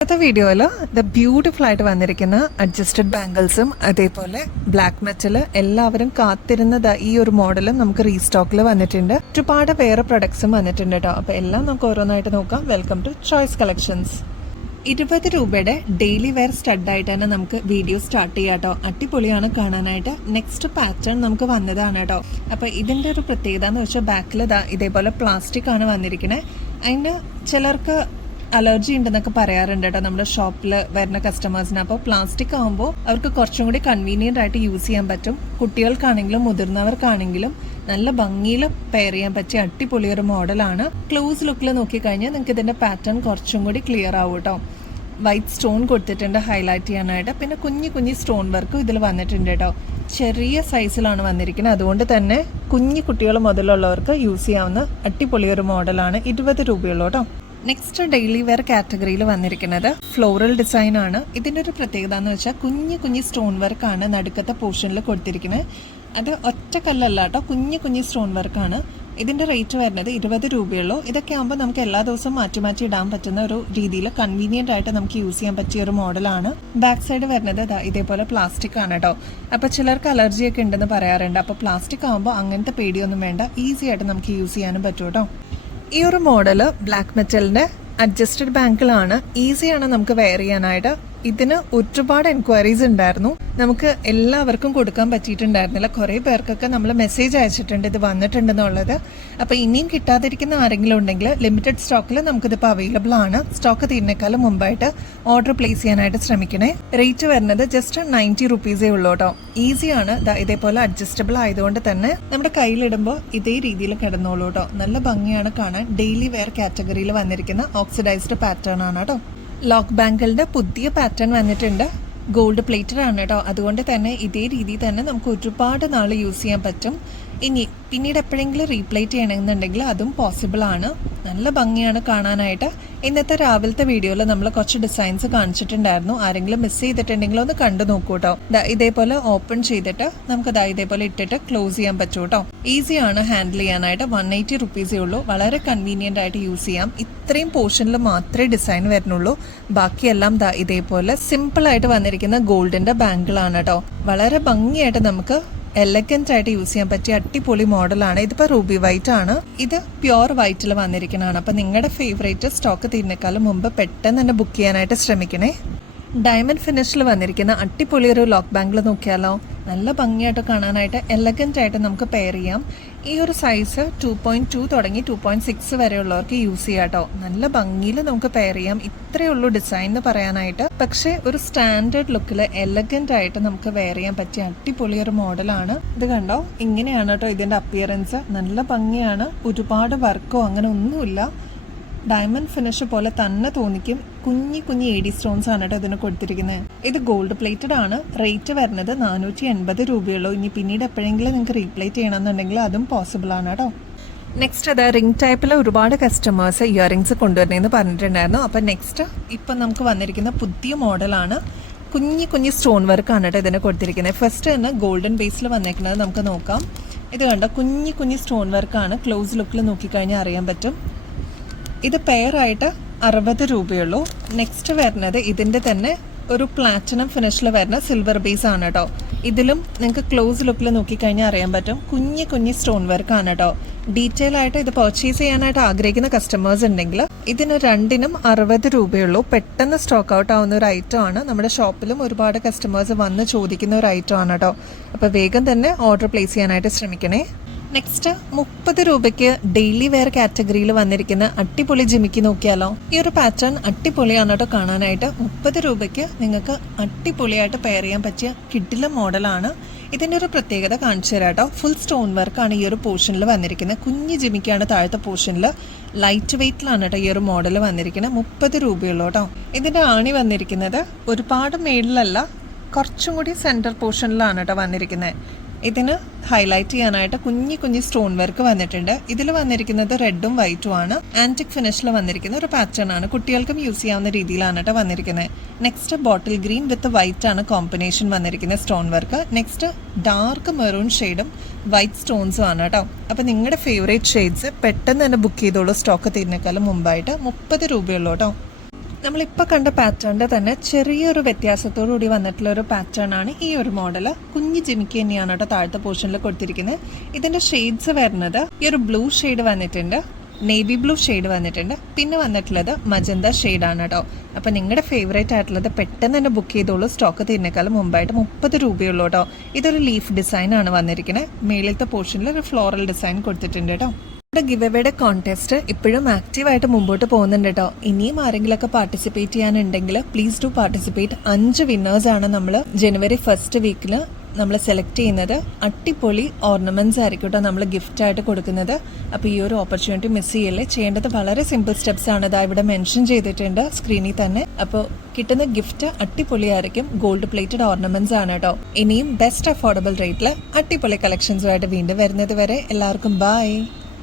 ഇന്നത്തെ വീഡിയോയിൽ ബ്യൂട്ടിഫുൾ ആയിട്ട് വന്നിരിക്കുന്ന അഡ്ജസ്റ്റഡ് ബാംഗിൾസും അതേപോലെ ബ്ലാക്ക് മെറ്റൽ എല്ലാവരും കാത്തിരുന്നത് ഈ ഒരു മോഡൽ നമുക്ക് റീസ്റ്റോക്കിൽ വന്നിട്ടുണ്ട്. ഒരുപാട് വേറെ പ്രൊഡക്ട്സും വന്നിട്ടുണ്ട് കേട്ടോ. അപ്പോൾ എല്ലാം നമുക്ക് ഓരോന്നായിട്ട് നോക്കാം. Welcome to choice collections. 20 രൂപയുടെ ഡെയിലി വെയർ സ്റ്റഡ് ആയിട്ട് തന്നെ നമുക്ക് വീഡിയോ സ്റ്റാർട്ട് ചെയ്യാം കേട്ടോ. അടിപൊളിയാണ് കാണാനായിട്ട്. നെക്സ്റ്റ് പാറ്റേൺ നമുക്ക് വന്നതാണ് കേട്ടോ. അപ്പോൾ ഇതിൻ്റെ ഒരു പ്രത്യേകത എന്ന് വെച്ചാൽ ബാക്കിൽ ഇതേപോലെ പ്ലാസ്റ്റിക് ആണ് വന്നിരിക്കുന്നത്. അതിന് ചിലർക്ക് അലർജി ഉണ്ടെന്നൊക്കെ പറയാറുണ്ട് കേട്ടോ നമ്മുടെ ഷോപ്പിൽ വരുന്ന കസ്റ്റമേഴ്സിന്. അപ്പോൾ പ്ലാസ്റ്റിക് ആകുമ്പോൾ അവർക്ക് കുറച്ചും കൂടി കൺവീനിയൻ്റ് ആയിട്ട് യൂസ് ചെയ്യാൻ പറ്റും. കുട്ടികൾക്കാണെങ്കിലും മുതിർന്നവർക്കാണെങ്കിലും നല്ല ഭംഗിയിൽ പെയർ ചെയ്യാൻ പറ്റിയ അടിപൊളിയൊരു മോഡലാണ്. ക്ലോസ് ലുക്കിൽ നോക്കിക്കഴിഞ്ഞാൽ നിങ്ങൾക്ക് ഇതിൻ്റെ പാറ്റേൺ കുറച്ചും കൂടി ക്ലിയർ ആവും കേട്ടോ. വൈറ്റ് സ്റ്റോൺ കൊടുത്തിട്ടുണ്ട് ഹൈലൈറ്റ് ചെയ്യാനായിട്ട്. പിന്നെ കുഞ്ഞു സ്റ്റോൺ വർക്കും ഇതിൽ വന്നിട്ടുണ്ട് കേട്ടോ. ചെറിയ സൈസിലാണ് വന്നിരിക്കുന്നത്. അതുകൊണ്ട് തന്നെ കുഞ്ഞു കുട്ടികൾ മുതലുള്ളവർക്ക് യൂസ് ചെയ്യാവുന്ന അടിപൊളിയൊരു മോഡലാണ്. 20 രൂപയുള്ളൂ കേട്ടോ. നെക്സ്റ്റ് ഡെയിലി വെയർ കാറ്റഗറിയിൽ വന്നിരിക്കുന്നത് ഫ്ലോറൽ ഡിസൈൻ ആണ്. ഇതിൻ്റെ ഒരു പ്രത്യേകത എന്ന് വെച്ചാൽ കുഞ്ഞു സ്റ്റോൺ വർക്കാണ് നടുക്കത്തെ പോർഷനിൽ കൊടുത്തിരിക്കുന്നത്. അത് ഒറ്റ കല്ലല്ല കേട്ടോ, കുഞ്ഞു സ്റ്റോൺ വർക്കാണ്. ഇതിൻ്റെ റേറ്റ് വരുന്നത് 20 രൂപയുള്ളൂ. ഇതൊക്കെ ആകുമ്പോൾ നമുക്ക് എല്ലാ ദിവസവും മാറ്റി ഇടാൻ പറ്റുന്ന ഒരു രീതിയിൽ കൺവീനിയൻ്റ് ആയിട്ട് നമുക്ക് യൂസ് ചെയ്യാൻ പറ്റിയ ഒരു മോഡലാണ്. ബാക്ക് സൈഡ് വരുന്നത് ഇതേപോലെ പ്ലാസ്റ്റിക് ആണ് കേട്ടോ. അപ്പോൾ ചിലർക്ക് അലർജിയൊക്കെ ഉണ്ടെന്ന് പറയാറുണ്ട്. അപ്പോൾ പ്ലാസ്റ്റിക് ആകുമ്പോൾ അങ്ങനത്തെ പേടിയൊന്നും വേണ്ട, ഈസി ആയിട്ട് നമുക്ക് യൂസ് ചെയ്യാനും പറ്റും കേട്ടോ. ഈ ഒരു മോഡല് ബ്ലാക്ക് മെറ്റലിന്റെ അഡ്ജസ്റ്റഡ് ബാങ്കിളാണ്. ഈസിയാണ് നമുക്ക് വെയർ ചെയ്യാനായിട്ട്. ഇതിന് ഒരുപാട് എൻക്വയറീസ് ഉണ്ടായിരുന്നു. നമുക്ക് എല്ലാവർക്കും കൊടുക്കാൻ പറ്റിയിട്ടുണ്ടായിരുന്നില്ല. കുറേ പേർക്കൊക്കെ നമ്മൾ മെസ്സേജ് അയച്ചിട്ടുണ്ട് ഇത് വന്നിട്ടുണ്ടെന്നുള്ളത്. അപ്പോൾ ഇനിയും കിട്ടാതിരിക്കുന്ന ആരെങ്കിലും ഉണ്ടെങ്കിൽ ലിമിറ്റഡ് സ്റ്റോക്കിൽ നമുക്കിതിപ്പോൾ അവൈലബിൾ ആണ്. സ്റ്റോക്ക് തീരുന്നേക്കാളും മുമ്പായിട്ട് ഓർഡർ പ്ലേസ് ചെയ്യാനായിട്ട് ശ്രമിക്കണേ. റേറ്റ് വരുന്നത് ജസ്റ്റ് 90 റുപ്പീസേ ഉള്ളൂ കേട്ടോ. ഈസിയാണ്. ഇതേപോലെ അഡ്ജസ്റ്റബിൾ ആയതുകൊണ്ട് തന്നെ നമ്മുടെ കയ്യിലിടുമ്പോൾ ഇതേ രീതിയിൽ കിടന്നോളൂ കേട്ടോ. നല്ല ഭംഗിയാണ് കാണാൻ. ഡെയിലി വെയർ കാറ്റഗറിയിൽ വന്നിരിക്കുന്ന ഓക്സിഡൈസ്ഡ് പാറ്റേൺ ആണ് കേട്ടോ. ലോക്ക് ബാങ്കിളുടെ പുതിയ പാറ്റേൺ വന്നിട്ടുണ്ട്. ഗോൾഡ് പ്ലേറ്റഡ് ആണ് കേട്ടോ. അതുകൊണ്ട് തന്നെ ഇതേ രീതിയിൽ തന്നെ നമുക്ക് ഒരുപാട് നാൾ യൂസ് ചെയ്യാൻ പറ്റും. ഇനി പിന്നീട് എപ്പോഴെങ്കിലും റീപ്ലേറ്റ് ചെയ്യണമെന്നുണ്ടെങ്കിൽ അതും പോസിബിൾ ആണ്. നല്ല ഭംഗിയാണ് കാണാനായിട്ട്. ഇന്നത്തെ രാവിലത്തെ വീഡിയോയിൽ നമ്മൾ കുറച്ച് ഡിസൈൻസ് കാണിച്ചിട്ടുണ്ടായിരുന്നു. ആരെങ്കിലും മിസ് ചെയ്തിട്ടുണ്ടെങ്കിൽ ഒന്ന് കണ്ടു നോക്കൂ കേട്ടോ. ഇതേപോലെ ഓപ്പൺ ചെയ്തിട്ട് നമുക്ക് ഇതേപോലെ ഇട്ടിട്ട് ക്ലോസ് ചെയ്യാൻ പറ്റും കേട്ടോ. ഈസിയാണ് ഹാൻഡിൽ ചെയ്യാനായിട്ട്. 180 റുപ്പീസേ ഉള്ളൂ. വളരെ കൺവീനിയൻ്റ് ആയിട്ട് യൂസ് ചെയ്യാം. ഇത്രയും പോർഷനിൽ മാത്രമേ ഡിസൈൻ വരുന്നുള്ളൂ. ബാക്കിയെല്ലാം ഇതേപോലെ സിമ്പിൾ ആയിട്ട് വന്നിരിക്കുന്ന ഗോൾഡിന്റെ ബാങ്കിളാണ് കേട്ടോ. വളരെ ഭംഗിയായിട്ട് നമുക്ക് എലഗന്റ് ആയിട്ട് യൂസ് ചെയ്യാൻ പറ്റിയ അടിപൊളി മോഡലാണ്. ഇതിപ്പോൾ റൂബി വൈറ്റ് ആണ്. ഇത് പ്യുവർ വൈറ്റിൽ വന്നിരിക്കുന്നതാണ്. അപ്പം നിങ്ങളുടെ ഫേവറേറ്റ് സ്റ്റോക്ക് തീരുന്നേക്കാളും മുമ്പ് പെട്ടെന്ന് തന്നെ ബുക്ക് ചെയ്യാനായിട്ട് ശ്രമിക്കണേ. ഡയമണ്ട് ഫിനിഷിൽ വന്നിരിക്കുന്ന അടിപൊളി ഒരു ലോക്ക് ബാങ്കിൾ നോക്കിയാലോ. നല്ല ഭംഗിയായിട്ട് കാണാനായിട്ട് എലഗന്റ് ആയിട്ട് നമുക്ക് പെയർ ചെയ്യാം. ഈ ഒരു സൈസ് 2.2 തുടങ്ങി 2.6 വരെയുള്ളവർക്ക് യൂസ് ചെയ്യാം കേട്ടോ. നല്ല ഭംഗിയിൽ നമുക്ക് പെയർ ചെയ്യാം. ഇത്രയേ ഉള്ളൂ ഡിസൈൻ എന്ന് പറയാനായിട്ട്. പക്ഷേ ഒരു സ്റ്റാൻഡേർഡ് ലുക്കിൽ എലഗന്റ് ആയിട്ട് നമുക്ക് വെയർ ചെയ്യാൻ പറ്റിയ അടിപൊളി ഒരു മോഡലാണ്. ഇത് കണ്ടോ, ഇങ്ങനെയാണ് കേട്ടോ ഇതിന്റെ അപ്പിയറൻസ്. നല്ല ഭംഗിയാണ്. ഒരുപാട് വർക്കോ അങ്ങനെ ഒന്നുമില്ല. ഡയമണ്ട് ഫിനിഷ് പോലെ തന്നെ തോന്നിക്കും. കുഞ്ഞി AD സ്റ്റോൺസ് ആണ് കേട്ടോ ഇതിന് കൊടുത്തിരിക്കുന്നത്. ഇത് ഗോൾഡ് പ്ലേറ്റഡ് ആണ്. റേറ്റ് വരുന്നത് 480 രൂപയുള്ളൂ. ഇനി പിന്നീട് എപ്പോഴെങ്കിലും നിങ്ങൾക്ക് റീപ്ലേറ്റ് ചെയ്യണമെന്നുണ്ടെങ്കിൽ അതും പോസിബിൾ ആണ് കേട്ടോ. നെക്സ്റ്റ് റിംഗ് ടൈപ്പിൽ ഒരുപാട് കസ്റ്റമേഴ്സ് ഇയറിങ്സ് കൊണ്ടുവരണമെന്ന് പറഞ്ഞിട്ടുണ്ടായിരുന്നു. അപ്പം നെക്സ്റ്റ് ഇപ്പം നമുക്ക് വന്നിരിക്കുന്ന പുതിയ മോഡലാണ്. കുഞ്ഞി സ്റ്റോൺ വർക്കാണ് കേട്ടോ ഇതിന് കൊടുത്തിരിക്കുന്നത്. ഫസ്റ്റ് തന്നെ ഗോൾഡൻ ബേസിൽ വന്നേക്കുന്നത് നമുക്ക് നോക്കാം. ഇത് കണ്ടോ, കുഞ്ഞി സ്റ്റോൺ വർക്കാണ്. ക്ലോസ് ലുക്കിൽ നോക്കിക്കഴിഞ്ഞാൽ അറിയാൻ പറ്റും. ഇത് പെയറായിട്ട് 60 രൂപയുള്ളൂ. നെക്സ്റ്റ് വരുന്നത് ഇതിൻ്റെ തന്നെ ഒരു പ്ലാറ്റിനം ഫിനിഷിൽ വരുന്ന സിൽവർ ബേസ് ആണ് കേട്ടോ. ഇതിലും നിങ്ങൾക്ക് ക്ലോസ് ലുക്കിൽ നോക്കിക്കഴിഞ്ഞാൽ അറിയാൻ പറ്റും. കുഞ്ഞി സ്റ്റോൺ വർക്കാണ് കേട്ടോ. ഡീറ്റെയിൽ ആയിട്ട് ഇത് പർച്ചേസ് ചെയ്യാനായിട്ട് ആഗ്രഹിക്കുന്ന കസ്റ്റമേഴ്സ് ഉണ്ടെങ്കിൽ ഇതിന് രണ്ടിനും 60 രൂപയുള്ളൂ. പെട്ടെന്ന് സ്റ്റോക്ക് ഔട്ട് ആവുന്ന ഒരു ഐറ്റം ആണ്. നമ്മുടെ ഷോപ്പിലും ഒരുപാട് കസ്റ്റമേഴ്സ് വന്ന് ചോദിക്കുന്ന ഒരു ഐറ്റം ആണ് കേട്ടോ. അപ്പോൾ വേഗം തന്നെ ഓർഡർ പ്ലേസ് ചെയ്യാനായിട്ട് ശ്രമിക്കണേ. നെക്സ്റ്റ് 30 രൂപയ്ക്ക് ഡെയിലി വെയർ കാറ്റഗറിയിൽ വന്നിരിക്കുന്ന അടിപൊളി ജിമിക്കി നോക്കിയാലോ. ഈ ഒരു പാറ്റേൺ അടിപൊളിയാണ് കേട്ടോ കാണാനായിട്ട്. 30 രൂപയ്ക്ക് നിങ്ങൾക്ക് അടിപൊളിയായിട്ട് പെയർ ചെയ്യാൻ പറ്റിയ കിഡിലെ മോഡലാണ്. ഇതിൻ്റെ ഒരു പ്രത്യേകത കാണിച്ചു തരാം കേട്ടോ. ഫുൾ സ്റ്റോൺ വർക്കാണ് ഈ ഒരു പോർഷനിൽ വന്നിരിക്കുന്നത്. കുഞ്ഞു ജിമിക്കാണ് താഴത്തെ പോർഷനിൽ. ലൈറ്റ് വെയ്റ്റിലാണ് കേട്ടോ ഈ ഒരു മോഡൽ വന്നിരിക്കുന്നത്. 30 രൂപയുള്ളൂ കേട്ടോ. ഇതിൻ്റെ ആണി വന്നിരിക്കുന്നത് ഒരുപാട് മേളിലല്ല, കുറച്ചും കൂടി സെൻറ്റർ പോർഷനിലാണ് കേട്ടോ വന്നിരിക്കുന്നത്. ഇതിന് ഹൈലൈറ്റ് ചെയ്യാനായിട്ട് കുഞ്ഞി സ്റ്റോൺ വർക്ക് വന്നിട്ടുണ്ട്. ഇതിൽ വന്നിരിക്കുന്നത് റെഡും വൈറ്റും ആണ്. ആന്റിക് ഫിനിഷിൽ വന്നിരിക്കുന്ന ഒരു പാറ്റേൺ ആണ്. കുട്ടികൾക്കും യൂസ് ചെയ്യാവുന്ന രീതിയിലാണ് കേട്ടോ വന്നിരിക്കുന്നത്. നെക്സ്റ്റ് ബോട്ടിൽ ഗ്രീൻ വിത്ത് വൈറ്റ് ആണ് കോമ്പിനേഷൻ വന്നിരിക്കുന്ന stone work. Next dark maroon ഷെയ്ഡും വൈറ്റ് സ്റ്റോൺസും ആണ് കേട്ടോ. അപ്പോൾ നിങ്ങളുടെ ഫേവറേറ്റ് ഷെയ്ഡ്സ് പെട്ടെന്ന് തന്നെ ബുക്ക് ചെയ്തോളൂ. സ്റ്റോക്ക് തീരുന്നേക്കാളും മുമ്പായിട്ട്. 30 രൂപയുള്ളൂ കേട്ടോ. നമ്മളിപ്പോൾ കണ്ട പാറ്റേണിൻ്റെ തന്നെ ചെറിയൊരു വ്യത്യാസത്തോടു കൂടി വന്നിട്ടുള്ള ഒരു പാറ്റേൺ ആണ് ഈ ഒരു മോഡൽ. കുഞ്ഞ് ജിമിക്ക് തന്നെയാണ് കേട്ടോ താഴത്തെ പോർഷനിൽ കൊടുത്തിരിക്കുന്നത്. ഇതിൻ്റെ ഷെയ്ഡ്സ് വരുന്നത് ഈ ഒരു ബ്ലൂ ഷെയ്ഡ് വന്നിട്ടുണ്ട്, നേവി ബ്ലൂ ഷെയ്ഡ് വന്നിട്ടുണ്ട്, പിന്നെ വന്നിട്ടുള്ളത് മജന്ത ഷെയ്ഡാണ് കേട്ടോ. അപ്പോൾ നിങ്ങളുടെ ഫേവറേറ്റ് ആയിട്ടുള്ളത് പെട്ടെന്ന് തന്നെ ബുക്ക് ചെയ്തോളൂ. സ്റ്റോക്ക് തീരുന്നേക്കാളും മുമ്പായിട്ട് 30 രൂപയുള്ളൂ കേട്ടോ. ഇതൊരു ലീഫ് ഡിസൈൻ ആണ് വന്നിരിക്കുന്നത്. മേളിലത്തെ പോർഷനിൽ ഒരു ഫ്ലോറൽ ഡിസൈൻ കൊടുത്തിട്ടുണ്ട് കേട്ടോ. നമ്മുടെ ഗിവ് അവയുടെ കോൺടെസ്റ്റ് ഇപ്പോഴും ആക്റ്റീവായിട്ട് മുമ്പോട്ട് പോകുന്നുണ്ട് കേട്ടോ. ഇനിയും ആരെങ്കിലുമൊക്കെ പാർട്ടിസിപ്പേറ്റ് ചെയ്യാനുണ്ടെങ്കിൽ പ്ലീസ് ഡു പാർട്ടിസിപ്പേറ്റ്. 5 വിന്നേഴ്സാണ് നമ്മൾ ജനുവരി 1st വീക്കിൽ നമ്മൾ സെലക്ട് ചെയ്യുന്നത്. അടിപൊളി ഓർണമെന്റ്സ് ആയിരിക്കും കേട്ടോ നമ്മൾ ഗിഫ്റ്റ് ആയിട്ട് കൊടുക്കുന്നത്. അപ്പോൾ ഈ ഒരു ഓപ്പർച്യൂണിറ്റി മിസ് ചെയ്യല്ലേ. ചെയ്യേണ്ടത് വളരെ സിമ്പിൾ സ്റ്റെപ്സ് ആണ്. ഇതാ ഇവിടെ മെൻഷൻ ചെയ്തിട്ടുണ്ട് സ്ക്രീനിൽ തന്നെ. അപ്പോൾ കിട്ടുന്ന ഗിഫ്റ്റ് അടിപൊളിയായിരിക്കും. ഗോൾഡ് പ്ലേറ്റഡ് ഓർണമെന്റ്സ് ആണ് കേട്ടോ. ഇനിയും ബെസ്റ്റ് അഫോർഡബിൾ റേറ്റിൽ അടിപൊളി കളക്ഷൻസുമായിട്ട് വീണ്ടും വരുന്നത് വരെ എല്ലാവർക്കും ബൈ.